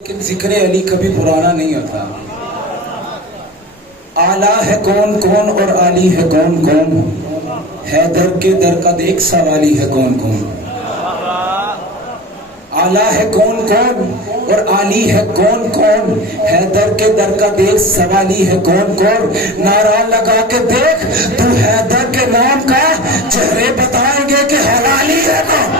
لیکن ذکر علی کبھی پرانا نہیں ہوتا. آلہ ہے کون کون اور عالی ہے کون کون، حیدر کے در کا دیکھ سوالی ہے کون کون. آلہ ہے کون کون اور عالی ہے کون کون، حیدر کے در کا دیکھ سوالی ہے کون کون. نعرہ لگا کے دیکھ تو حیدر کے نام کا، چہرے بتائیں گے کہ حلالی ہے کون.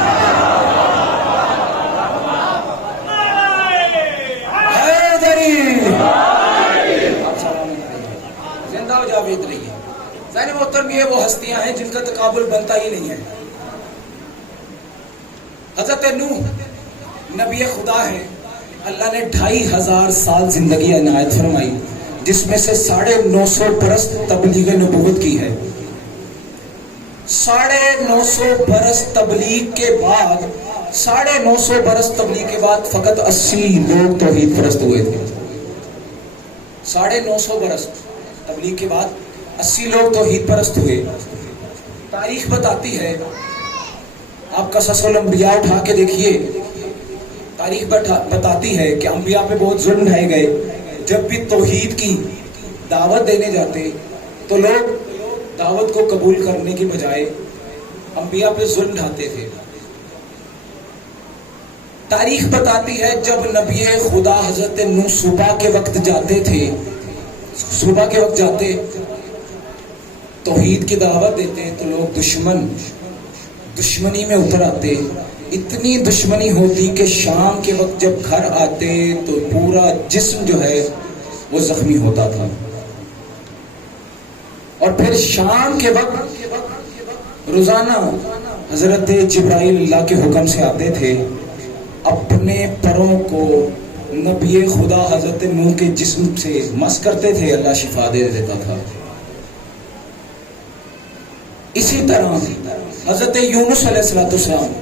زندہ ہو جاوید رہیے. ظاہر محترم یہ وہ ہستیاں ہیں جن کا تقابل بنتا ہی نہیں ہے. حضرت نوح نبی خدا ہے، اللہ نے 2500 سال زندگی عنایت فرمائی، جس میں سے 950 برس تبلیغ نبوت کی ہے. 950 برس تبلیغ کے بعد 950 برس تبلیغ کے بعد فقط 80 لوگ توحید پرست ہوئے تھے. 950 برس تبلیغ کے بعد 80 لوگ توحید پرست ہوئے. تاریخ بتاتی ہے، آپ قصص الانبیاء اٹھا کے دیکھیے، تاریخ بتاتی ہے کہ انبیاء پہ بہت ظلم ڈھائے گئے. جب بھی توحید کی دعوت دینے جاتے تو لوگ دعوت کو قبول کرنے کی بجائے انبیاء پہ ظلم ڈھاتے تھے. تاریخ بتاتی ہے جب نبی خدا حضرت نوح صبح کے وقت جاتے تھے، صبح کے وقت جاتے توحید کی دعوت دیتے تو لوگ دشمنی میں اتر آتے. اتنی دشمنی ہوتی کہ شام کے وقت جب گھر آتے تو پورا جسم جو ہے وہ زخمی ہوتا تھا. اور پھر شام کے وقت روزانہ حضرت جبرائیل اللہ کے حکم سے آتے تھے، اپنے پروں کو نبی خدا حضرت نوح کے جسم سے مس کرتے تھے، اللہ شفا دے دیتا تھا. اسی طرح حضرت یونس علیہ السلام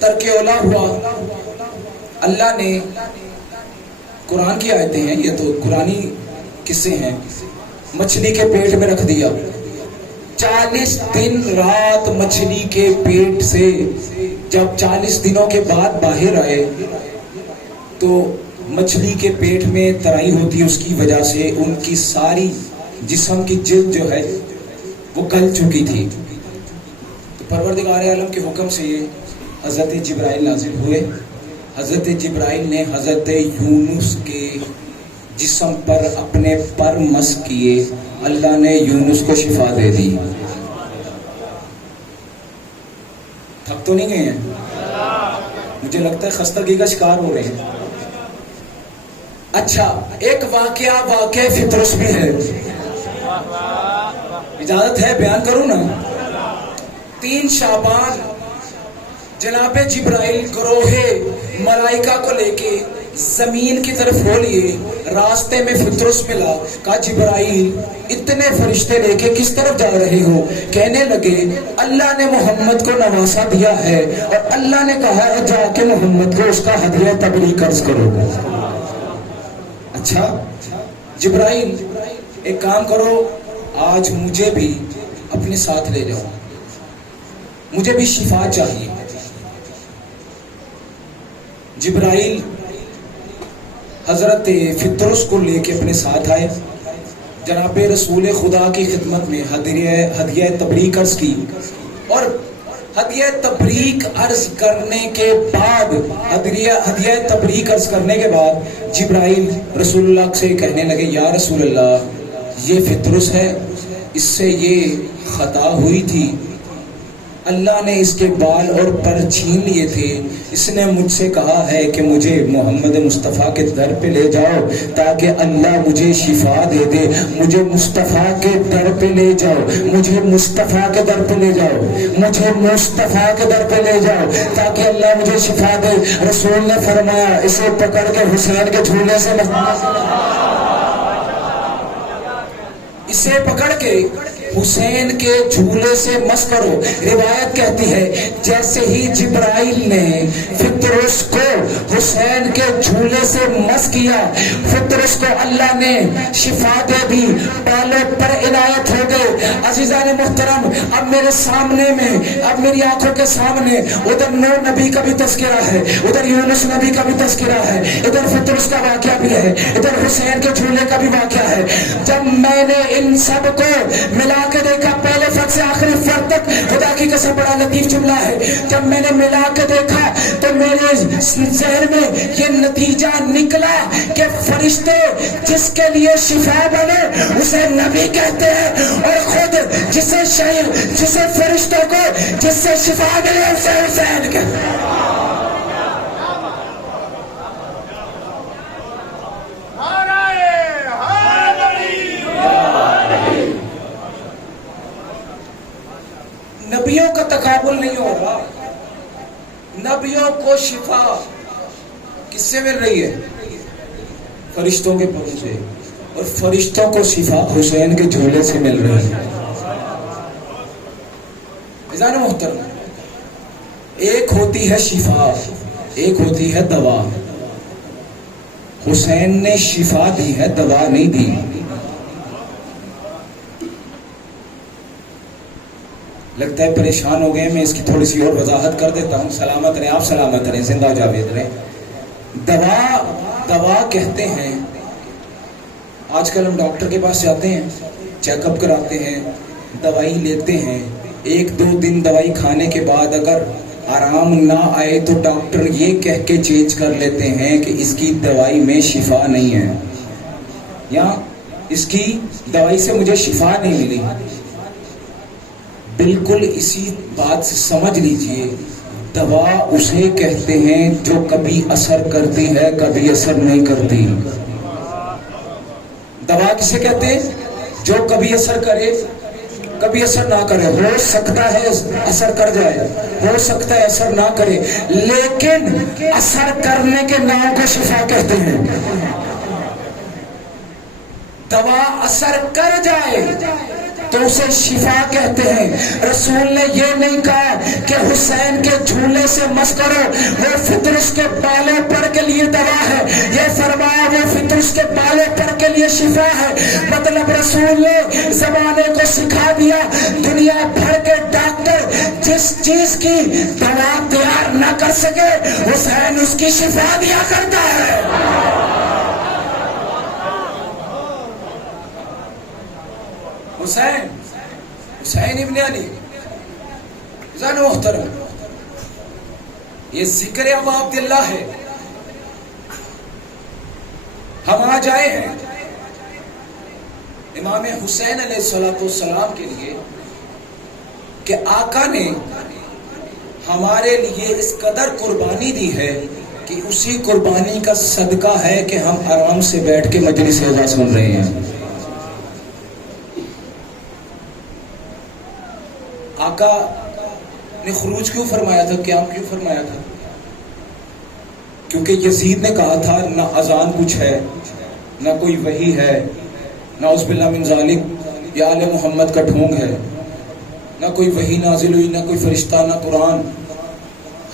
ترک اولا ہوا. اللہ نے قرآن کی آیتیں ہیں، یہ تو قرآنی قصے ہیں، مچھلی کے پیٹ میں رکھ دیا. 40 دن رات مچھلی کے پیٹ سے جب 40 دنوں کے بعد باہر آئے تو مچھلی کے پیٹ میں ترائی ہوتی ہے، اس کی وجہ سے ان کی ساری جسم کی جلد جو ہے وہ گل چکی تھی. تو پروردگار عالم کے حکم سے یہ حضرت جبرائیل نازل ہوئے. حضرت جبرائیل نے حضرت یونس کے جسم پر اپنے پر مس کیے، اللہ نے یونس کو شفا دے دی. تھک تو نہیں گئے ہیں؟ مجھے لگتا ہے خستگی کا شکار ہو رہے ہیں. اچھا، ایک واقعہ فطرس بھی ہے، اجازت ہے بیان کروں نا؟ 3 شعبان جناب جبرائیل گروہ ملائکہ کو لے کے زمین کی طرف ہو لیے. راستے میں فطرس ملا، کہا جبرائیل اتنے فرشتے لے کے کس طرف جا رہے ہو؟ کہنے لگے اللہ نے محمد کو نواسا دیا ہے اور اللہ نے کہا ہے جا کے محمد کو اس کا ہدیہ تبلیغ عرض کرو. اچھا جبرائیل ایک کام کرو، آج مجھے بھی اپنے ساتھ لے جاؤ، مجھے بھی شفا چاہیے. جبرائیل حضرت فطرس کو لے کے اپنے ساتھ آئے، جناب رسول خدا کی خدمت میں ہدیہ تبریک عرض کی. اور ہدیہ تبریک عرض کرنے کے بعد ہدیہ تبریک عرض کرنے کے بعد جبرائیل رسول اللہ سے کہنے لگے یا رسول اللہ، یہ فطرس ہے، اس سے یہ خطا ہوئی تھی، اللہ نے اس کے بال اور پر چھین لیے تھے، اس نے مجھ سے کہا ہے کہ مجھے محمد مصطفیٰ کے در پہ لے جاؤ تاکہ اللہ مجھے شفا دے دے. مجھے مصطفیٰ کے در پہ لے جاؤ، مجھے مصطفیٰ کے در پہ لے جاؤ، مجھے مصطفیٰ کے در پہ لے جاؤ تاکہ اللہ مجھے شفا دے. رسول نے فرمایا اسے پکڑ کے حسین کے جھولے سے اسے پکڑ کے حسین کے جھولے سے مس کرو. روایت کہتی ہے جیسے ہی جبرائیل نے فطرس کو حسین کے جھولے سے مس کیا, فطرس کو اللہ نے شفا دے دی, بالوں پر عنایت ہو گئے. عزیزان محترم, اب میرے سامنے میں, اب میری آنکھوں کے سامنے ادھر نوح نبی کا بھی تذکرہ ہے, ادھر یونس نبی کا بھی تذکرہ ہے, ادھر فطرس کا واقعہ بھی ہے, ادھر حسین کے جھولے کا بھی واقعہ ہے. جب میں نے ان سب کو ملا کے دیکھا, پہلے فرد سے آخری فرد تک, خدا کی قسم بڑا لطیف جملہ ہے, جب میں نے ملا کے دیکھا تو میرے ذہن میں یہ نتیجہ نکلا کہ فرشتے جس کے لیے شفا بنے اسے نبی کہتے ہیں, اور خود جسے شہید, جسے فرشتوں کو جس سے شفا ملے اسے حسین کہتے ہیں. نبیوں کا تقابل نہیں ہو رہا, نبیوں کو شفا کس سے مل رہی ہے؟ فرشتوں کے پاس سے, اور فرشتوں کو شفا حسین کے جھولے سے مل رہی ہے. عزیزان محترم, ایک ہوتی ہے شفا, ایک ہوتی ہے دوا. حسین نے شفا دی ہے, دوا نہیں دی. لگتا ہے پریشان ہو گئے, میں اس کی تھوڑی سی اور وضاحت کر دیتا ہوں. سلامت رہیں, آپ سلامت رہیں, زندہ جاوید رہیں. دوا کہتے ہیں, آج کل ہم ڈاکٹر کے پاس جاتے ہیں, چیک اپ کراتے ہیں, دوائی لیتے ہیں, 1-2 دن دوائی کھانے کے بعد اگر آرام نہ آئے تو ڈاکٹر یہ کہہ کے چینج کر لیتے ہیں کہ اس کی دوائی میں شفا نہیں ہے, یا اس کی دوائی سے مجھے شفا نہیں ملی. بالکل اسی بات سے سمجھ لیجئے, دوا اسے کہتے ہیں جو کبھی اثر کرتی ہے, کبھی اثر نہیں کرتی. دوا کسے کہتے ہیں؟ جو کبھی اثر کرے, کبھی اثر نہ کرے. ہو سکتا ہے اثر کر جائے, ہو سکتا ہے اثر نہ کرے, لیکن اثر کرنے کے نام کو شفا کہتے ہیں. دوا اثر کر جائے تو اسے شفا کہتے ہیں. رسول نے یہ نہیں کہا کہ حسین کے جھولے سے مس کرو, وہ فطرس کے بالوں پر کے لیے دوا ہے. یہ فرمایا وہ فطرس کے بالوں پر کے لیے شفا ہے. مطلب رسول نے زمانے کو سکھا دیا, دنیا بھر کے ڈاکٹر جس چیز کی دوا تیار نہ کر سکے, حسین اس کی شفا دیا کرتا ہے. حسین ابن علی. جان محترم, یہ ذکر ابو عبداللہ ہے. ہم آ جائے ہیں امام حسین علیہ السلام کے لیے کہ آقا نے ہمارے لیے اس قدر قربانی دی ہے کہ اسی قربانی کا صدقہ ہے کہ ہم آرام سے بیٹھ کے مجلس رضا سن رہے ہیں. آقا نے خروج کیوں فرمایا تھا, قیام کیوں فرمایا تھا؟ کیونکہ یزید نے کہا تھا نہ اذان کچھ ہے, نہ کوئی وحی ہے, نہ عزب اللہ من ذالک یا آل محمد کا ڈھونگ ہے, نہ کوئی وحی نازل ہوئی, نہ کوئی فرشتہ, نہ قرآن.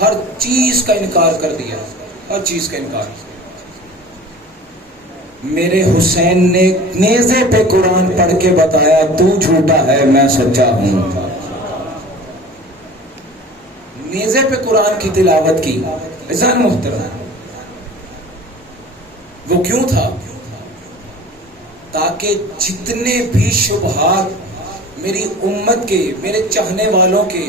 ہر چیز کا انکار کر دیا, ہر چیز کا انکار. میرے حسین نے نیزے پہ قرآن پڑھ کے بتایا تو جھوٹا ہے میں سچا ہوں. نیزے پہ قرآن کی تلاوت کی. عزیزان محترم, وہ کیوں تھا؟ تاکہ جتنے بھی شبہات میری امت کے, میرے چاہنے والوں کے,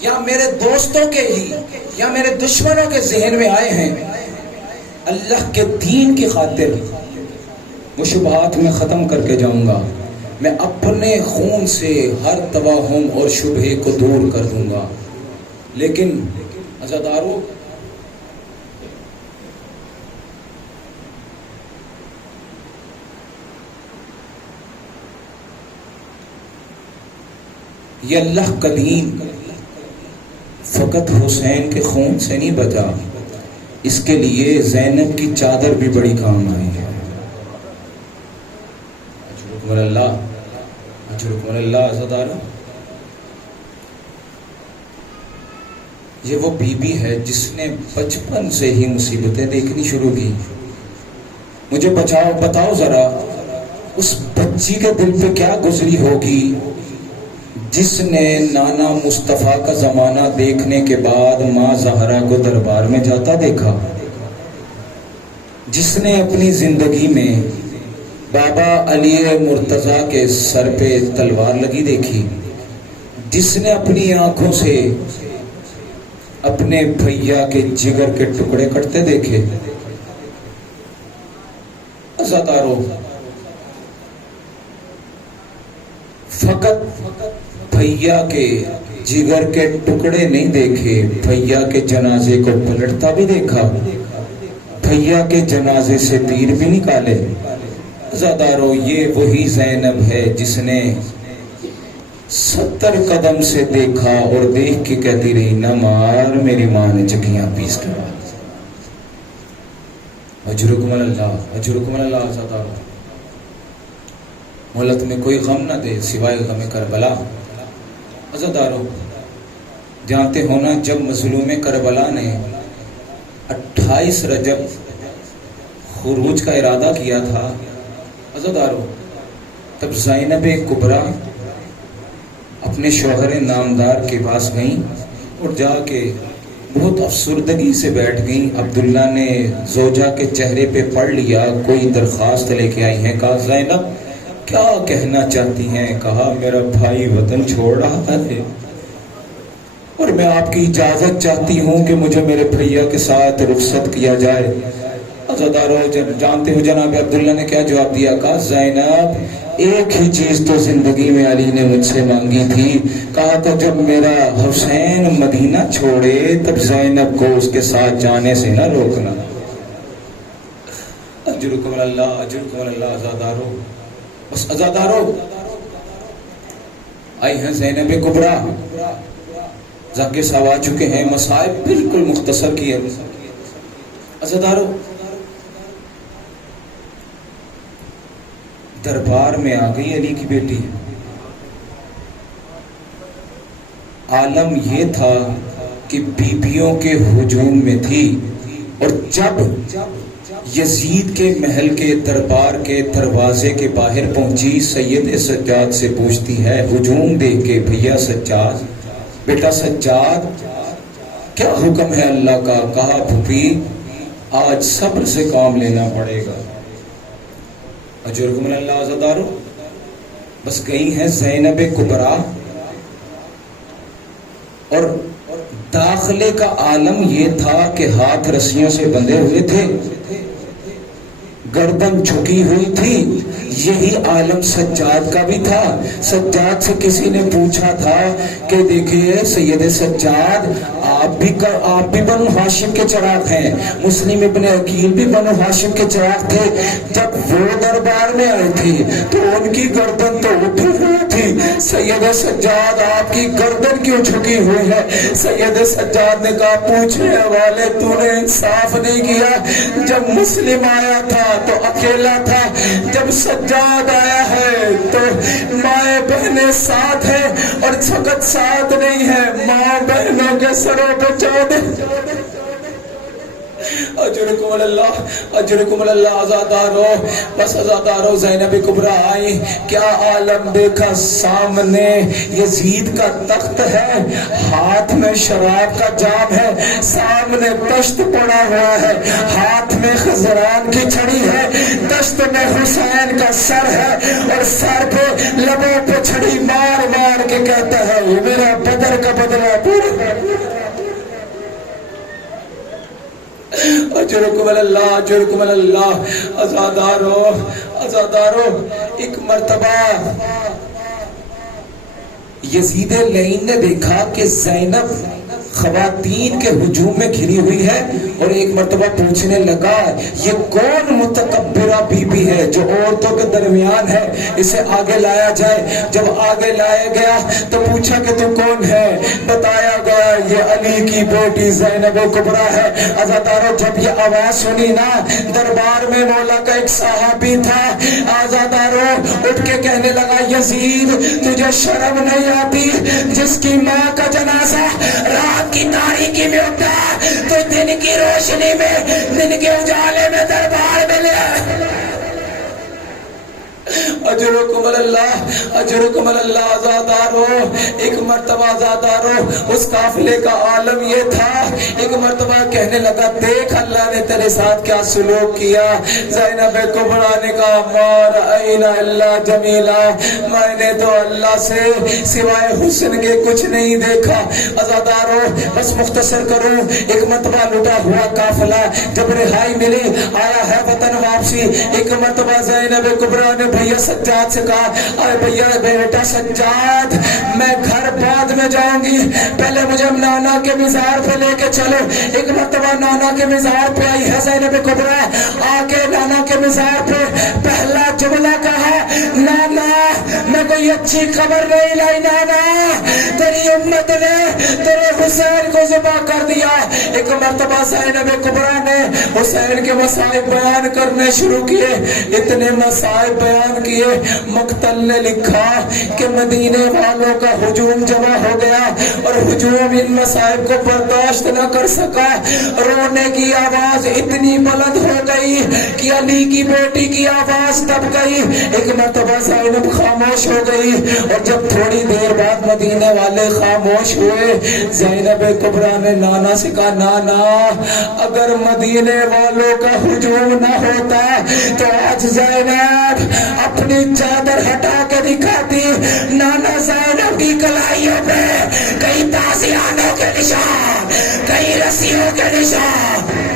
یا میرے دوستوں کے ہی, یا میرے دشمنوں کے ذہن میں آئے ہیں, اللہ کے دین کی خاطر وہ شبہات میں ختم کر کے جاؤں گا. میں اپنے خون سے ہر توہم اور شبہے کو دور کر دوں گا. لیکن عزادارو, یہ اللہ کا دین فقط حسین کے خون سے نہیں بچا, اس کے لیے زینب کی چادر بھی بڑی کام آئی ہے. اللہ اجرکم اللہ عزادارو، یہ وہ بی بی ہے جس نے بچپن سے ہی مصیبتیں دیکھنی شروع کی. مجھے بتاؤ ذرا اس بچی کے دل پہ کیا گزری ہوگی جس نے نانا مصطفیٰ کا زمانہ دیکھنے کے بعد ماں زہرا کو دربار میں جاتا دیکھا، جس نے اپنی زندگی میں بابا علی مرتضیٰ کے سر پہ تلوار لگی دیکھی، جس نے اپنی آنکھوں سے اپنے بھیا کے جگر کے ٹکڑے کٹتے دیکھے. عزادارو، فقط بھیا کے جگر کے ٹکڑے نہیں دیکھے، بھیا کے جنازے کو پلٹتا بھی دیکھا، بھیا کے جنازے سے تیر بھی نکالے. عزادارو، یہ وہی زینب ہے جس نے 70 قدم سے دیکھا اور دیکھ کے کہتی رہی نہ مار، میری ماں نے چکیاں پیس کے بعد. اجرکم اللہ، اجرکم اللہ عزادارو. ملک میں کوئی غم نہ دے سوائے غم کربلا. عزادارو، جانتے ہو نا جب مظلوم کربلا نے 28 رجب خروج کا ارادہ کیا تھا عزادارو، تب زینب کبریٰ اپنے شوہر نامدار کے پاس گئیں اور جا کے بہت افسردگی سے بیٹھ گئیں. عبداللہ نے زوجہ کے چہرے پہ پڑھ لیا، کوئی درخواست لے کے آئی ہیں. کہا زینب کیا کہنا چاہتی ہیں؟ کہا میرا بھائی وطن چھوڑ رہا ہے اور میں آپ کی اجازت چاہتی ہوں کہ مجھے میرے بھیا کے ساتھ رخصت کیا جائے. عزادارو، جانتے ہو جناب عبداللہ نے کیا جواب دیا؟ کہا زینب ایک ہی چیز تو زندگی میں علی نے مجھ سے مانگی تھی، کہا تھا جب میرا حسین مدینہ چھوڑے تب زینب کو اس کے ساتھ جانے سے نہ روکنا. اجرکم اللہ، اجرکم اللہ عزادارو. بس عزادارو، آئی ہیں زینب کبریٰ، ذاکر صاحب آ چکے ہیں، مسائب بالکل مختصر کیے. عزادارو، دربار میں آ گئی علی کی بیٹی. عالم یہ تھا کہ بیبیوں کے ہجوم میں تھی، اور جب یزید کے محل کے دربار کے دروازے کے باہر پہنچی، سید سجاد سے پوچھتی ہے ہجوم دیکھ کے، بھیا سجاد، بیٹا سجاد کیا حکم ہے اللہ کا؟ کہا پھوپھی آج صبر سے کام لینا پڑے گا. اجرکم اللہ عزادارو. بس گئی ہیں زینب کبریٰ، اور داخلے کا عالم یہ تھا کہ ہاتھ رسیوں سے بندھے ہوئے تھے، گردن جھکی ہوئی تھی. یہی عالم سجاد کا بھی تھا. سجاد سے کسی نے پوچھا تھا کہ دیکھیے سید سجاد، آپ بھی بنو ہاشم کے چراغ ہیں، مسلم ابن عقیل بھی بنو ہاشم کے چراغ تھے. جب وہ دربار میں آئے تھے تو ان کی گردن تو اٹھی ہوئی تھی. سید سجاد آپ کی گردن کیوں جھکی ہوئی ہے؟ سید سجاد نے کہا پوچھنے والے تو نے انصاف نہیں کیا. جب مسلم آیا تھا تو اکیلا تھا، جب سجاد آیا ہے تو ماں بہنیں ساتھ ہیں، اور فقط ساتھ نہیں ہے، ماں بہنوں کے سروں پہ چادر. اجرکم اللہ، اجرکم اللہ عزادارو. بس عزادارو، زینب کبریٰ آئی، کیا عالم دیکھا؟ سامنے یزید کا تخت ہے، ہاتھ میں شراب کا جام ہے، سامنے دشت پڑا ہوا ہے، ہاتھ میں خزران کی چھڑی ہے، دشت میں حسین کا سر ہے، اور سر پہ لبوں پہ چھڑی مار مار کے کہتا ہے میرا بدر کا بدلہ پورا. اجرکم اللہ، اجرکم اللہ عزادارو. عزادارو، ایک مرتبہ یزید لعین نے دیکھا کہ زینب خواتین کے ہجوم میں گھری ہوئی ہے اور ایک مرتبہ پوچھنے لگا یہ کون متکبرہ بی بی ہے جو عورتوں کے درمیان ہے, اسے آگے لایا جائے. جب آگے لایا گیا تو پوچھا کہ تو کون ہے, بتایا گیا یہ علی کی بیٹی زینب کبریٰ ہے. عزادارو جب یہ آواز سنی نا, دربار میں مولا کا ایک صحابی تھا, عزادارو اٹھ کے کہنے لگا یزید تجھے شرم نہیں آتی, جس کی ماں کا جنازہ رات کی تاریکی میں ہوتا تو دن کی روشنی میں, دن کے اجالے میں دربار میں لے. اجرکم اللہ اجرکم اللہ. آزادارو ایک مرتبہ آزادارو اس قافلے کا عالم یہ تھا, ایک مرتبہ کہنے لگا دیکھ اللہ نے تیرے ساتھ کیا سلوک کیا. زینب کبریٰ نے کہا ما رأینا اللہ جمیلا, میں نے تو اللہ سے سوائے حسن کے کچھ نہیں دیکھا. آزادارو بس مختصر کروں, ایک مرتبہ لٹا ہوا قافلہ جب رہائی ملی آیا ہے وطن واپسی, ایک مرتبہ زینب کبریٰ نے بھیا سجاد سے کہا اے بھیا بیٹا سجاد میں گھر بعد میں جاؤں گی, پہلے مجھے نانا کے مزار پہ لے کے چلو. ایک مرتبہ نانا کے مزار پہ آئی ہے زینب کبریٰ, آ کے نانا کے مزار پہ پہلا جملہ کہا نانا میں کوئی اچھی خبر نہیں لائی, نانا تیری امت نے تیرے حسین کو ذبح کر دیا. ایک مرتبہ زینب کبریٰ نے حسین کے مصائب بیان کرنے شروع کیے, اتنے مصائب بیان کیے مقتل نے لکھا کہ مدینے والوں کا ہجوم جمع ہو گیا اور ہجوم ان مصائب کو برداشت نہ کر سکا. رونے کی آواز اتنی بلند ہو گئی کہ علی کی بیٹی کی آواز دب گئی. ایک مرتبہ زینب خاموش ہو گئی اور جب تھوڑی دیر بعد مدینے والے خاموش ہوئے, زینب کبریٰ نے نانا سے کہا نانا اگر مدینے والوں کا ہجوم نہ ہوتا تو آج زینب اپنی چادر ہٹا کے دکھاتی. نانا زینب کی کلائیوں پہ کئی تازیانوں کے نشان, کئی رسیوں کے نشان.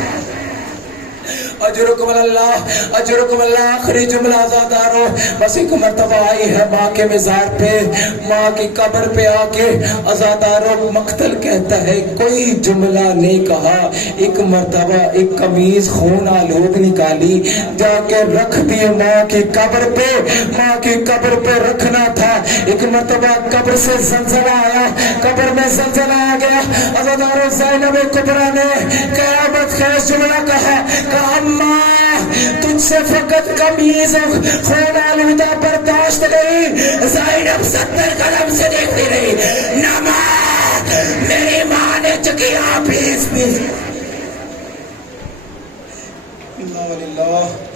اجرکم اللہ اجرکم اللہ. آخری جملہ آزادارو بس ایک مرتبہ آئی ہے ماں کے مزار پہ, ماں کی قبر پہ آ کے آزادارو مقتل کہتا ہے کوئی جملہ نہیں کہا. ایک مرتبہ ایک قمیض خون آلود نکالی, جا کے رکھ دی ماں کی قبر پہ, ماں کی قبر پہ رکھنا تھا. ایک مرتبہ قبر سے زلزلہ آیا, قبر میں زلزلہ آ گیا. آزادارو زینب کبریٰ نے قیامت خیز جملہ کہا تجھ سے فقط قمیض خون آلودہ برداشت نہیں, زینب 70 قدم سے دیکھتی رہی. نماز میری ماں نے چکی آپ اس بھی. اللہ